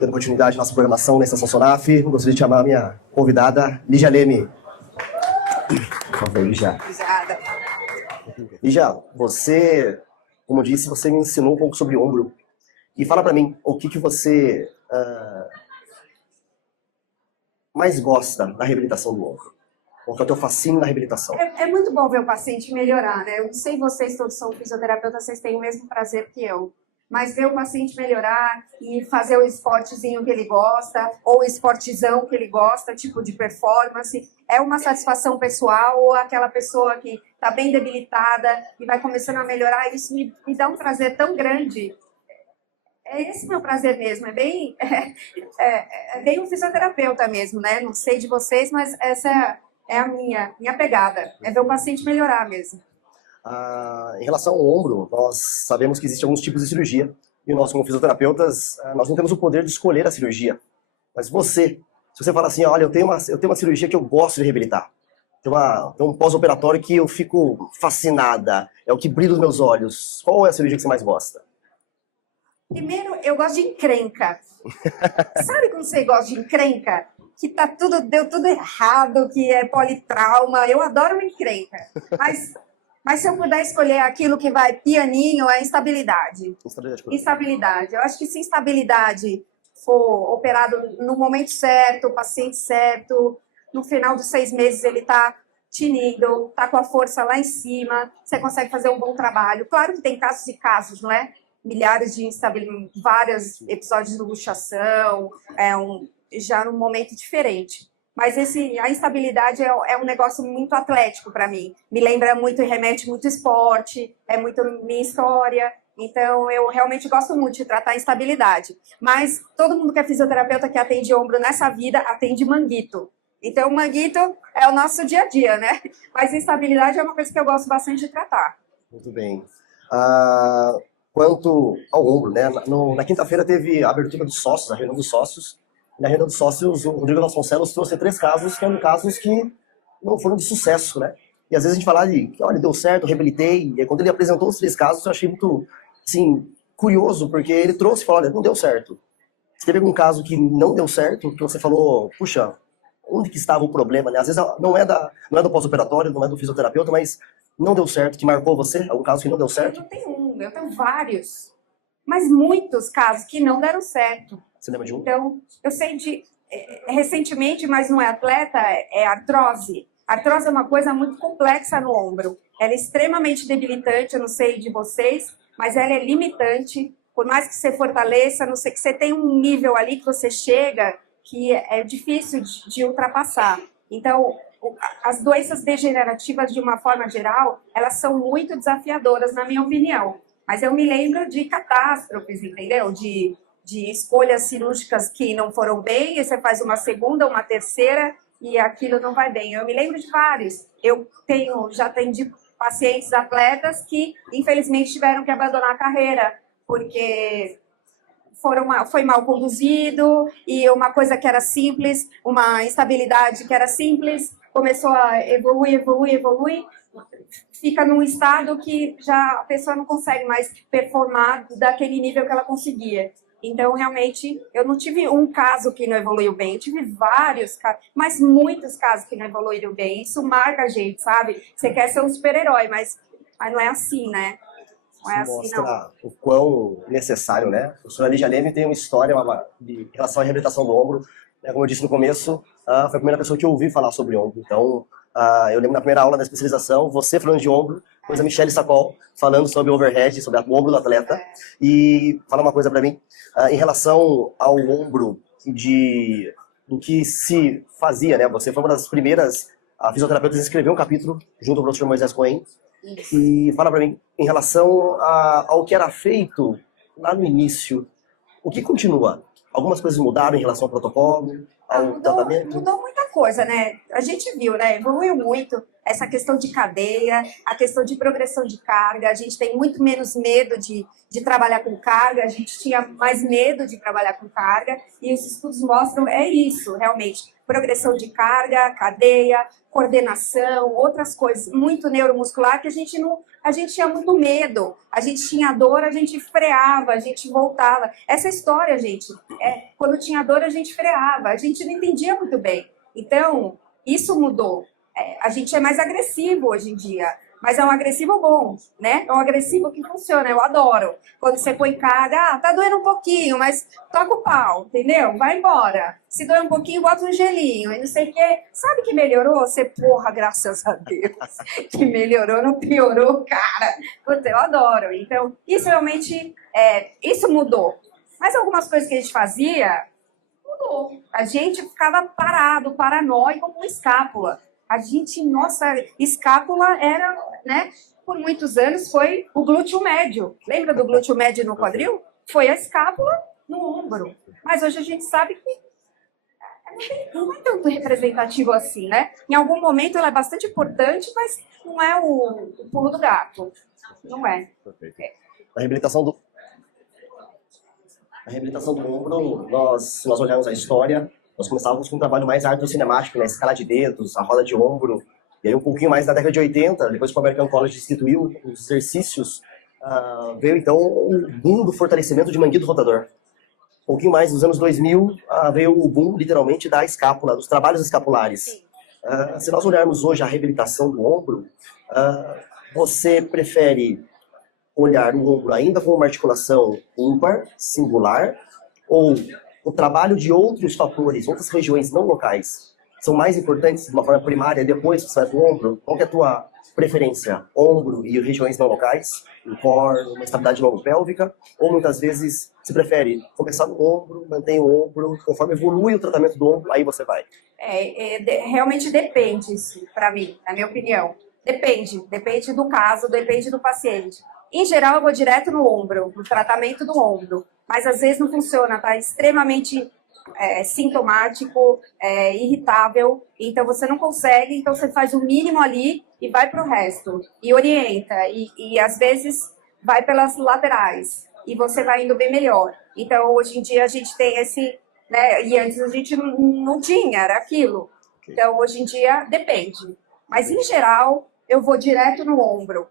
dando continuidade à nossa programação na Estação Sonaf, gostaria de chamar a minha convidada, Lígia Leme. Por favor, Lígia. Obrigada. Lígia, você, como eu disse, você me ensinou um pouco sobre ombro. E fala pra mim, o que você mais gosta da reabilitação do ombro? Qual que é o teu fascínio na reabilitação? É muito bom ver o paciente melhorar, né? Eu não sei vocês todos são fisioterapeutas, vocês têm o mesmo prazer que eu. Mas ver o paciente melhorar e fazer o esportezinho que ele gosta, ou o esportezão que ele gosta, tipo de performance, é uma satisfação pessoal, ou aquela pessoa que está bem debilitada e vai começando a melhorar, isso me dá um prazer tão grande. É esse meu prazer mesmo, é bem um fisioterapeuta mesmo, né? Não sei de vocês, mas essa é a minha pegada, é ver o paciente melhorar mesmo. Em relação ao ombro, nós sabemos que existem alguns tipos de cirurgia, e nós, como fisioterapeutas, nós não temos o poder de escolher a cirurgia. Mas se você fala assim, olha, eu tenho uma cirurgia que eu gosto de reabilitar, tem um pós-operatório que eu fico fascinada, é o que brilha os meus olhos, qual é a cirurgia que você mais gosta? Primeiro, eu gosto de encrenca. Sabe quando você gosta de encrenca? Que deu tudo errado, que é politrauma. Eu adoro uma encrenca. Mas se eu puder escolher aquilo que vai pianinho, é instabilidade. Instabilidade. Eu acho que se instabilidade for operado no momento certo, o paciente certo, no final dos 6 meses ele está tinindo, está com a força lá em cima, você consegue fazer um bom trabalho. Claro que tem casos e casos, não é? Milhares de instabilidade, vários episódios de luxação, já num momento diferente. Mas a instabilidade é um negócio muito atlético para mim. Me lembra muito e remete muito esporte, é muito minha história. Então, eu realmente gosto muito de tratar a instabilidade. Mas todo mundo que é fisioterapeuta que atende ombro nessa vida, atende manguito. Então, o manguito é o nosso dia a dia, né? Mas a instabilidade é uma coisa que eu gosto bastante de tratar. Muito bem. Quanto ao ombro, né? Na quinta-feira teve a abertura dos sócios, a reunião dos sócios. Na reunião dos sócios, o Rodrigo Vasconcelos trouxe 3 casos, que eram casos que não foram de sucesso, né? E às vezes a gente fala que, olha, deu certo, eu reabilitei. E aí, quando ele apresentou os 3 casos, eu achei muito, assim, curioso, porque ele trouxe e falou, olha, não deu certo. Você teve algum caso que não deu certo, que você falou, puxa, onde que estava o problema, né? Às vezes não é do pós-operatório, não é do fisioterapeuta, mas não deu certo, que marcou você? Algum caso que não deu certo? Eu tenho vários, mas muitos casos que não deram certo. Você lembra de um? Então, eu sei recentemente, mas não é atleta, é artrose. Artrose é uma coisa muito complexa no ombro. Ela é extremamente debilitante, eu não sei de vocês, mas ela é limitante. Por mais que você fortaleça, não sei que você tem um nível ali que você chega que é difícil de ultrapassar. Então, as doenças degenerativas, de uma forma geral, elas são muito desafiadoras, na minha opinião. Mas eu me lembro de catástrofes, entendeu? De escolhas cirúrgicas que não foram bem, e você faz uma segunda, uma terceira, e aquilo não vai bem. Eu me lembro de vários. Eu já atendi pacientes atletas que, infelizmente, tiveram que abandonar a carreira, porque foi mal conduzido, e uma coisa que era simples, uma instabilidade que era simples, começou a evoluir, fica num estado que já a pessoa não consegue mais performar daquele nível que ela conseguia. Então, realmente, eu não tive um caso que não evoluiu bem, eu tive vários casos, mas muitos casos que não evoluíram bem. Isso marca a gente, sabe? Você quer ser um super-herói, mas não é assim, né? Não é assim, não. Mostra o quão necessário, né? A professora Lígia Leme tem uma história em relação à reabilitação do ombro. Como eu disse no começo, foi a primeira pessoa que eu ouvi falar sobre ombro. Então, eu lembro na primeira aula da especialização, você falando de ombro, depois a Michelle Sacol falando sobre overhead, sobre o ombro do atleta. E fala uma coisa para mim, em relação ao ombro do que se fazia, né? Você foi uma das primeiras fisioterapeutas a escrever um capítulo junto ao professor Moisés Cohen. E fala para mim, em relação ao que era feito lá no início, o que continua? Algumas coisas mudaram em relação ao protocolo, ao tratamento? Mudou muita coisa, né? A gente viu, né? Evoluiu muito essa questão de cadeia, a questão de progressão de carga. A gente tem muito menos medo de trabalhar com carga, a gente tinha mais medo de trabalhar com carga, e os estudos mostram, isso, realmente. Progressão de carga, cadeia, coordenação, outras coisas, muito neuromuscular, que a gente tinha muito medo, a gente tinha dor, a gente freava, a gente voltava. Essa história, gente, quando tinha dor a gente freava, a gente não entendia muito bem. Então, isso mudou. A gente é mais agressivo hoje em dia, mas é um agressivo bom, né? É um agressivo que funciona, eu adoro. Quando você põe carga, tá doendo um pouquinho, mas toca o pau, entendeu? Vai embora. Se doer um pouquinho, bota um gelinho e não sei o quê. Sabe que melhorou? Você, porra, graças a Deus, que melhorou, não piorou, cara. Puta, eu adoro. Então, isso realmente, isso mudou. Mas algumas coisas que a gente fazia, mudou. A gente ficava parado, paranoico com escápula. A gente, nossa, escápula era, né? Por muitos anos foi o glúteo médio. Lembra do glúteo médio no quadril? Foi a escápula no ombro. Mas hoje a gente sabe que não é tanto representativo assim, né? Em algum momento ela é bastante importante, mas não é o pulo do gato. Não é. Perfeito. A reabilitação do ombro, se nós olharmos a história, nós começávamos com um trabalho mais árduo cinemático, né? Escala de dedos, a roda de ombro, e aí um pouquinho mais na década de 80, depois que o American College instituiu os exercícios, veio então o boom do fortalecimento de manguito rotador. Um pouquinho mais nos anos 2000, veio o boom, literalmente, da escápula, dos trabalhos escapulares. Se nós olharmos hoje a reabilitação do ombro, você prefere olhar o ombro ainda como uma articulação ímpar, singular, ou o trabalho de outros fatores, outras regiões não locais, são mais importantes de uma forma primária, depois você vai para o ombro? Qual que é a tua preferência? Ombro e regiões não locais? O core, uma estabilidade lombo-pélvica? Ou muitas vezes você prefere começar no ombro, mantém o ombro, conforme evolui o tratamento do ombro, aí você vai? Realmente depende isso, para mim, na minha opinião. Depende do caso, depende do paciente. Em geral, eu vou direto no ombro, no tratamento do ombro. Mas às vezes não funciona, tá extremamente sintomático, irritável. Então você não consegue, então você faz o mínimo ali e vai para o resto. E orienta, e às vezes vai pelas laterais. E você vai indo bem melhor. Então hoje em dia a gente tem esse, né? E antes a gente não tinha, era aquilo. Então hoje em dia depende. Mas em geral, eu vou direto no ombro,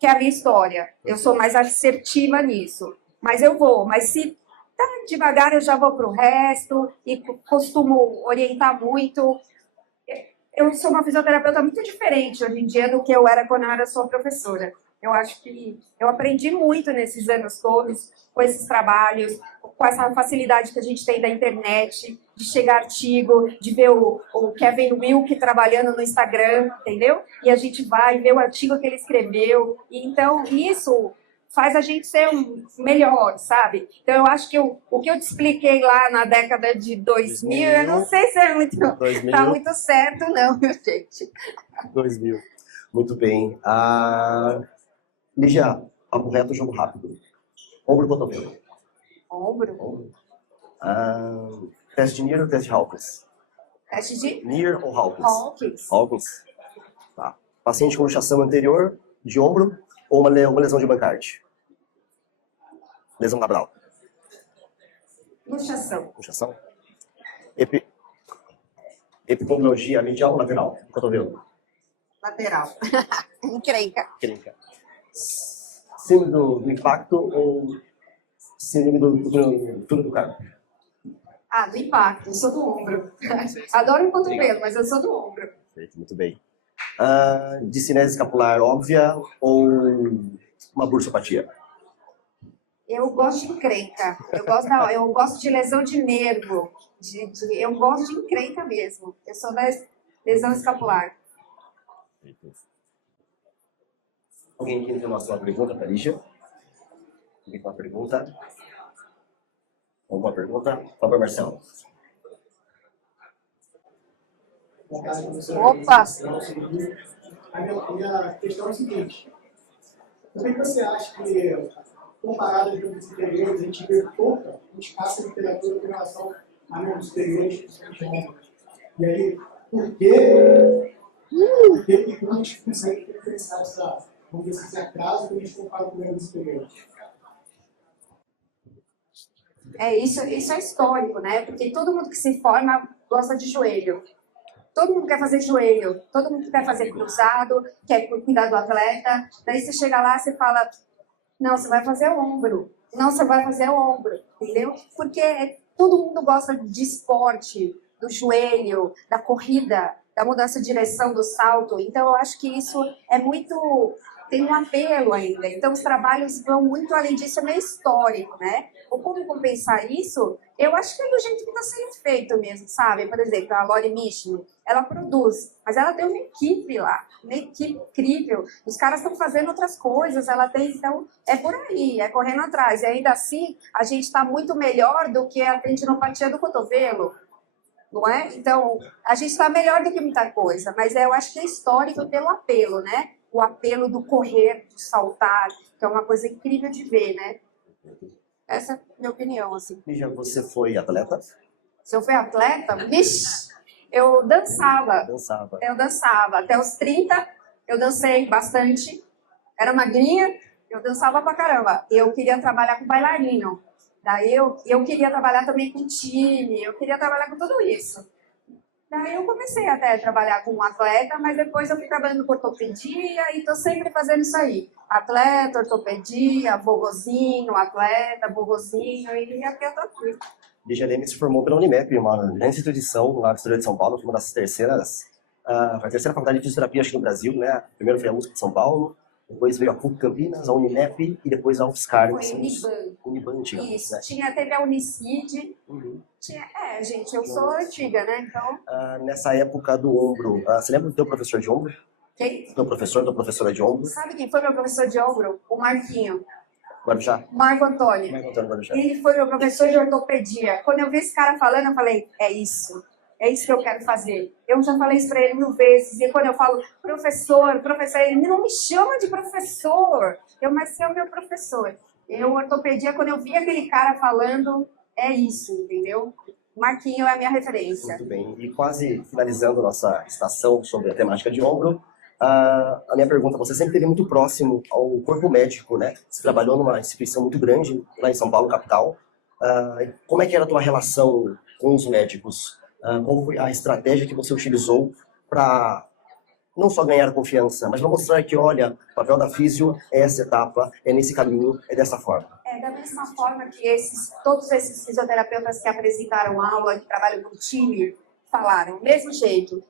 que é a minha história. Eu sou mais assertiva nisso. Mas eu vou. Mas se tá devagar, eu já vou para o resto e costumo orientar muito. Eu sou uma fisioterapeuta muito diferente hoje em dia do que eu era quando eu era sua professora. Eu acho que eu aprendi muito nesses anos todos, com esses trabalhos, com essa facilidade que a gente tem da internet, de chegar artigo, de ver o Kevin Wilke trabalhando no Instagram, entendeu? E a gente vai ver o artigo que ele escreveu. E então, isso faz a gente ser melhor, sabe? Então, eu acho que o que eu te expliquei lá na década de 2000, eu não sei se é muito, tá muito certo, não, meu gente. 2000. Muito bem. Lígia, papo reto, jogo rápido. Ombro ou cotovelo? Ombro. Teste de Neer ou teste de Hawkins? Teste de? Neer ou Hawkins? Hawkins. Hawkins. Tá. Paciente com luxação anterior de ombro ou uma lesão de Bankart? Lesão labral. Luxação. Luxação. Epicondrologia medial ou lateral? Cotovelo. Lateral. Encrenca. Clínica. Síndrome do impacto ou síndrome do túnel do carpo? Do impacto. Eu sou do ombro. Adoro o cotovelo, mas eu sou do ombro. Perfeito, muito bem. Discinese escapular óbvia ou uma bursopatia? Eu gosto de encrenca. Eu gosto de lesão de nervo. Eu gosto de encrenca mesmo. Eu sou da lesão escapular. Alguém aqui tem uma pergunta para a Lígia? Alguém tem uma pergunta? Alguma pergunta? Por favor, Marcelo. Opa! A minha questão é a seguinte: por que você acha que, comparado aos membros superiores, a gente vê pouca espaço de literatura com relação a membros superiores? E aí, por que não a gente consegue diferenciar esse atraso que a gente compara com membros superiores? Isso é histórico, né? Porque todo mundo que se forma gosta de joelho. Todo mundo quer fazer joelho, todo mundo quer fazer cruzado, quer cuidar do atleta. Daí você chega lá e fala, não, você vai fazer o ombro. Não, você vai fazer o ombro, entendeu? Porque todo mundo gosta de esporte, do joelho, da corrida, da mudança de direção, do salto. Então, eu acho que isso é muito... tem um apelo ainda. Então, os trabalhos vão muito além disso, é meio histórico, né? Ou como compensar isso, eu acho que é do jeito que está sendo feito mesmo, sabe? Por exemplo, a Lori Mission, ela produz, mas ela tem uma equipe lá, uma equipe incrível. Os caras estão fazendo outras coisas, ela tem, então, é por aí, é correndo atrás. E ainda assim, a gente está muito melhor do que a tendinopatia do cotovelo, não é? Então, a gente está melhor do que muita coisa, mas eu acho que é histórico pelo apelo, né? O apelo do correr, do saltar, que é uma coisa incrível de ver, né? Essa é a minha opinião, assim. Lígia, você foi atleta? Se eu fui atleta, vixe, eu dançava. Dançava. Eu dançava. Até os 30, eu dancei bastante. Era magrinha, eu dançava pra caramba. Eu queria trabalhar com bailarino. Daí eu queria trabalhar também com time, eu queria trabalhar com tudo isso. Daí eu comecei até a trabalhar com um atleta, mas depois eu fui trabalhando com ortopedia e estou sempre fazendo isso aí. Atleta, ortopedia, vovozinho, atleta, vovozinho, e aqui eu tô aqui. Lígia Leme se formou pela Unimep, uma grande instituição lá no exterior de São Paulo, foi uma das terceiras, a terceira faculdade de fisioterapia, acho que no Brasil, né? Primeiro foi a USP de São Paulo, depois veio a PUC Campinas, a Unimep e depois a UFSCar. Foi Uniban. Uniban, digamos, isso, né? teve a Unicid. Gente, eu sou antiga, né? Então... nessa época do ombro, você lembra do teu professor de ombro? Quem? Teu professor, tua professora de ombro? Sabe quem foi meu professor de ombro? O Marquinho. Guarujá? Marco Antônio. Marco Antônio Guarujá. Ele foi meu professor de ortopedia. Quando eu vi esse cara falando, eu falei, é isso que eu quero fazer. Eu já falei isso para ele 1000 vezes, e quando eu falo, professor, ele não me chama de professor, mas você é o meu professor. Ortopedia, quando eu vi aquele cara falando, é isso, entendeu? Marquinho é a minha referência. Muito bem, e quase finalizando nossa estação sobre a temática de ombro, a minha pergunta, você sempre esteve muito próximo ao corpo médico, né? Você trabalhou numa instituição muito grande, lá em São Paulo, capital. Como é que era a tua relação com os médicos? Qual foi a estratégia que você utilizou para não só ganhar confiança, mas para mostrar que, olha, o papel da físio é essa etapa, é nesse caminho, é dessa forma? Da mesma forma que todos esses fisioterapeutas que apresentaram aula, que trabalham com time, falaram, mesmo jeito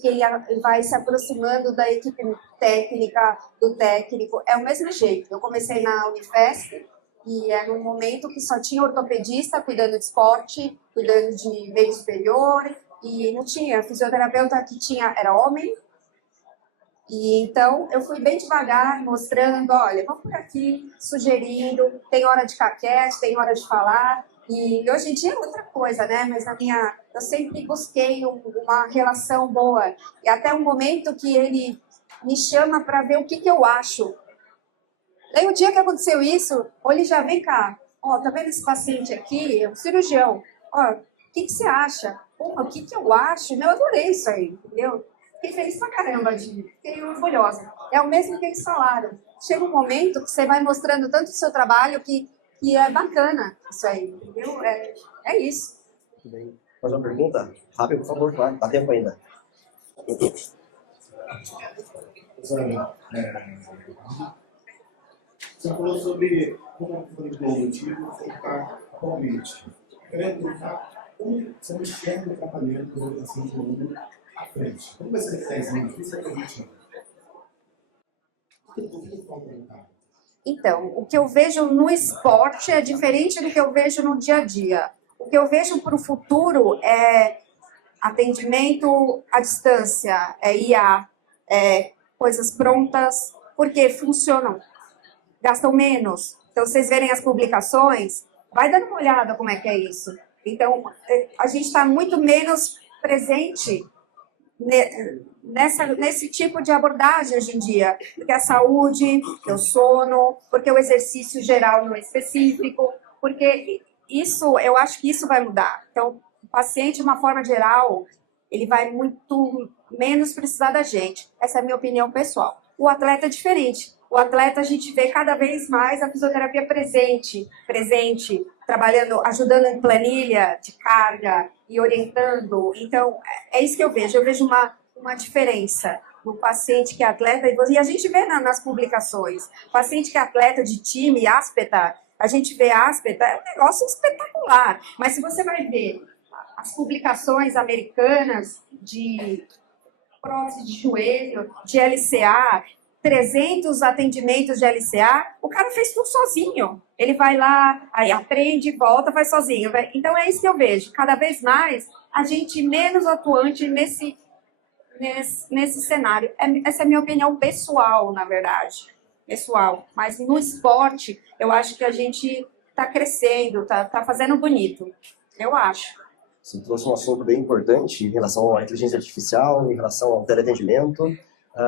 que ele vai se aproximando da equipe técnica, do técnico, é o mesmo jeito. Eu comecei na Unifesp, e era um momento que só tinha ortopedista cuidando de esporte, cuidando de meio superior, e não tinha. Fisioterapeuta que tinha era homem. E então eu fui bem devagar, mostrando, olha, vamos por aqui, sugerindo, tem hora de ficar quieto, tem hora de falar. E hoje em dia é outra coisa, né? Mas eu sempre busquei uma relação boa. E até um momento que ele me chama para ver o que eu acho. Daí o dia que aconteceu isso, ele já vem cá, tá vendo esse paciente aqui, é um cirurgião, o que você acha? O que eu acho? Eu adorei isso aí, entendeu? Fiquei feliz pra caramba, fiquei orgulhosa. É o mesmo que eles falaram. Chega um momento que você vai mostrando tanto o seu trabalho que é bacana isso aí, entendeu? É isso. Muito bem. Mais uma pergunta? Rápido, por favor, claro, dá tempo ainda. Você falou sobre como foi o objetivo focar atualmente. Eu queria perguntar como você enxerga o tratamento da orientação do ombro à frente. Como vai ser daqui a 10 anos? O que você acredita? O que falta no carro? Então, o que eu vejo no esporte é diferente do que eu vejo no dia a dia. O que eu vejo para o futuro é atendimento à distância, é IA, coisas prontas, porque funcionam, gastam menos. Então, vocês verem as publicações, vai dando uma olhada como é que é isso. Então, a gente está muito menos presente nesse tipo de abordagem hoje em dia, porque a saúde, porque o sono, porque o exercício geral não é específico, porque eu acho que isso vai mudar. Então, o paciente, de uma forma geral, ele vai muito menos precisar da gente. Essa é a minha opinião pessoal. O atleta é diferente. O atleta, a gente vê cada vez mais a fisioterapia presente, trabalhando, ajudando em planilha de carga e orientando. Então, é isso que eu vejo. Eu vejo uma diferença no paciente que é atleta, e a gente vê nas publicações, paciente que é atleta de time, áspeta, A gente vê Asper, é um negócio espetacular. Mas se você vai ver as publicações americanas de prótese de joelho, de LCA, 300 atendimentos de LCA, o cara fez tudo sozinho. Ele vai lá, aí aprende, volta, faz sozinho. Então é isso que eu vejo. Cada vez mais, a gente menos atuante nesse cenário. Essa é a minha opinião pessoal, na verdade. Pessoal. Mas no esporte, eu acho que a gente está crescendo, tá fazendo bonito. Eu acho. Você trouxe um assunto bem importante em relação à inteligência artificial, em relação ao teleatendimento,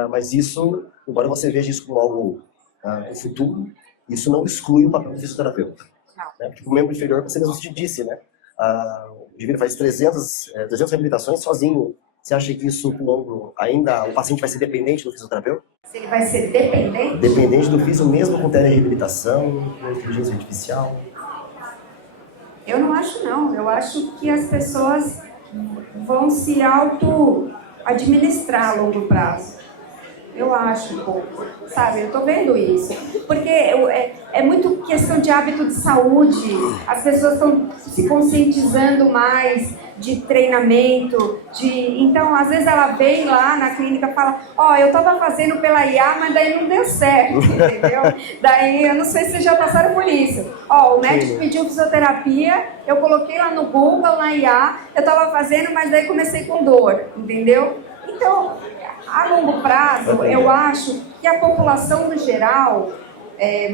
mas isso, embora você veja isso como algo no futuro, isso não exclui o papel do fisioterapeuta. Né? Tipo, o membro inferior, você mesmo disse, né? O Divino faz 300 reabilitações sozinho. Você acha que isso, com o ombro, ainda o paciente vai ser dependente do fisioterapeuta? Se ele vai ser dependente? Dependente do fisio, mesmo com telereabilitação, com inteligência artificial? Eu não acho, não. Eu acho que as pessoas vão se auto-administrar a longo prazo. Eu acho um pouco, sabe? Eu tô vendo isso. Porque é muito questão de hábito de saúde. As pessoas estão se conscientizando mais de treinamento. Então, às vezes ela vem lá na clínica e fala, eu tava fazendo pela IA, mas daí não deu certo, entendeu? Daí, eu não sei se vocês já passaram por isso. O médico pediu fisioterapia, eu coloquei lá no Google, na IA, eu tava fazendo, mas daí comecei com dor, entendeu? Então, a longo prazo, eu acho que a população no geral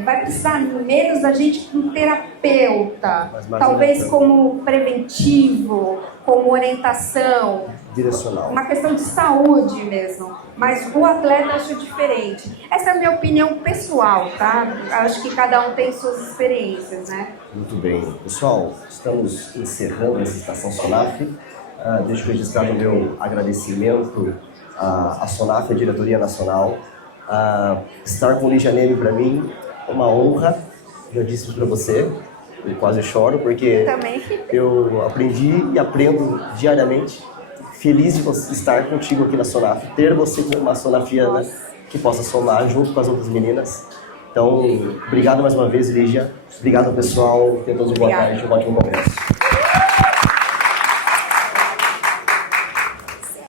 vai precisar menos da gente como terapeuta, talvez como preventivo, como orientação, direcional. uma questão de saúde mesmo. Mas o atleta eu acho diferente. Essa é a minha opinião pessoal, tá? Acho que cada um tem suas experiências, né? Muito bem. Pessoal, estamos encerrando essa estação SONAF. Deixo registrado o meu agradecimento à SONAF, a Diretoria Nacional. Estar com o Lígia Neme para mim é uma honra. Já disse para você, eu quase choro porque eu aprendi e aprendo diariamente. Feliz de estar contigo aqui na SONAF, ter você como uma sonafiana que possa somar junto com as outras meninas. Então, obrigado mais uma vez, Lígia. Obrigado, pessoal. Tenham todos uma boa tarde, um ótimo congresso.